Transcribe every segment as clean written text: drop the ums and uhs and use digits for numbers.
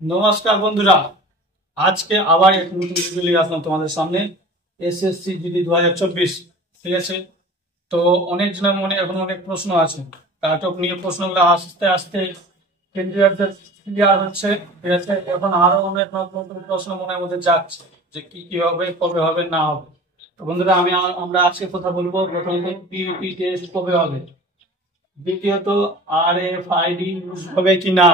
नमस्कार बंधुरा आज के आबार एक नतून भिडियो নিয়ে আসলাম তোমাদের সামনে এসএসসি জিডি 2024 ঠিক আছে। তো অনেক জনের মনে এখন অনেক প্রশ্ন আছে, কাটঅফ নিয়ে প্রশ্নগুলো আস্তে আস্তে ক্লিয়ার হচ্ছে ঠিক আছে। এখন আরো অনেক নতুন প্রশ্ন মনের মধ্যে যাচ্ছে যে কি হবে, কবে হবে না হবে। তো বন্ধুরা আমরা আজকে কথা বলবো প্রথমত পিইটি টেস্ট কবে হবে, দ্বিতীয়ত আরএফআইডি ইউজ হবে কি না,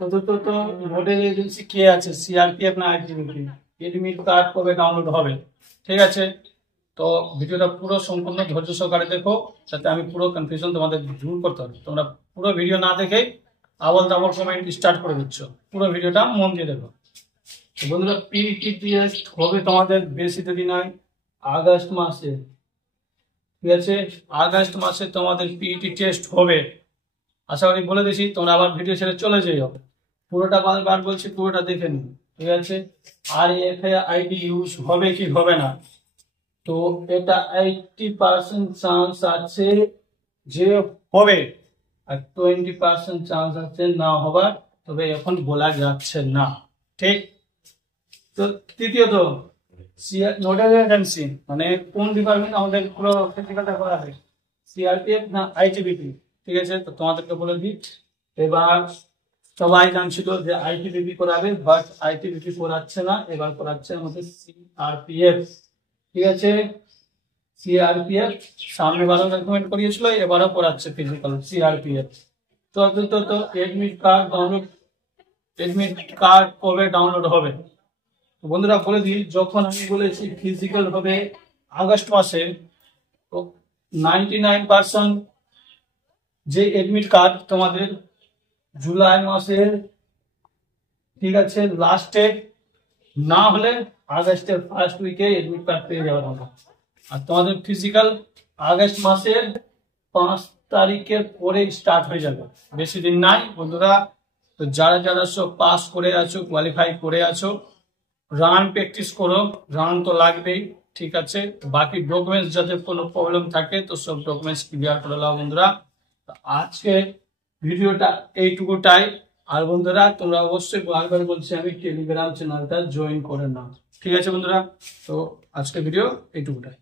চতুর্থত নোডাল এজেন্সি কে আছে, সিআরপিএফ না আইটিবিপি, এডমিট কার্ড কবে ডাউনলোড হবে। ঠিক আছে, তো ভিডিওটা পুরো সম্পূর্ণ ধৈর্য সহকারে দেখো যাতে আমি পুরো কনফিউশন তোমাদের দূর করতে পারি। তোমরা পুরো ভিডিও না দেখে আবল তাবল কমেন্ট স্টার্ট করে দিচ্ছ, পুরো ভিডিওটা মন দিয়ে দেখো। বন্ধুরা পিইটি টেস্ট হবে তোমাদের বেশি দেরি নয়, আগস্ট মাসে। ঠিক আছে, আগস্ট মাসে তোমাদের পিইটি টেস্ট হবে, আশা করি বলে দিয়েছি। তোমরা আবার ভিডিও ছেড়ে চলে যাও, পুরোটা বারবার বলছি পুরোটা দেখে নিন। ঠিক আছে, আর এফআইডি ইউজ হবে কি হবে না, তো এটা 80% চান্স আছে যে হবে আর 20% চান্স আছে না হবার, তবে এখন বলা যাচ্ছে না। ঠিক, তো তৃতীয়ত নোডাল এজেন্সি মানে কোন ডিপার্টমেন্ট আমাদের পুরো ফিজিক্যালটা করাবে, সিআরপিএফ না আইটিবিপি। ঠিক আছে, তো তোমাদেরকে বলে দিই, এবার সবাই জানছিল যে আইটিবিপি করাবে, বাট আইটিবিপি করাচ্ছে না, এবার করাচ্ছে আমাদের সিআরপিএফ। ঠিক আছে, সিআরপিএফ সামনে বারো রেকমেন্ড করিয়েছিল, এবারও করাচ্ছে ফিজিক্যাল সিআরপিএফ। তো এডমিট কার্ড কবে ডাউনলোড হবে। বন্ধুরা বলে দিই, যখন আমি বলেছি ফিজিক্যাল হবে আগস্ট মাসে, তো 99% যে এডমিট কার্ড তোমাদের জুলাই মাসের ঠিক আছে লাস্টে, না হলে আগস্টের ফার্স্ট উইকে এডমিট কার্ড পেয়ে যাওয়ার কথা। আর তোমাদের ফিজিক্যাল আগস্ট মাসের 5 তারিখের পরে স্টার্ট হয়ে যাবে, বেশি দিন নাই বন্ধুরা। তো যারা যারা সব পাস করে আছো, কোয়ালিফাই করে আছো, রান প্র্যাকটিস করো, রান তো লাগবেই। ঠিক আছে, বাকি ডকুমেন্টস যাতে কোনো প্রবলেম থাকে তো সব ডকুমেন্টস ক্লিয়ার করে নাও বন্ধুরা। আজকে ভিডিওটা এইটুকুটাই। আর বন্ধুরা তোমরা অবশ্যই বারবার বলছি আমি টেলিগ্রাম চ্যানেলটা জয়েন করে নাও। ঠিক আছে বন্ধুরা, তো আজকে ভিডিও এইটুকুটাই।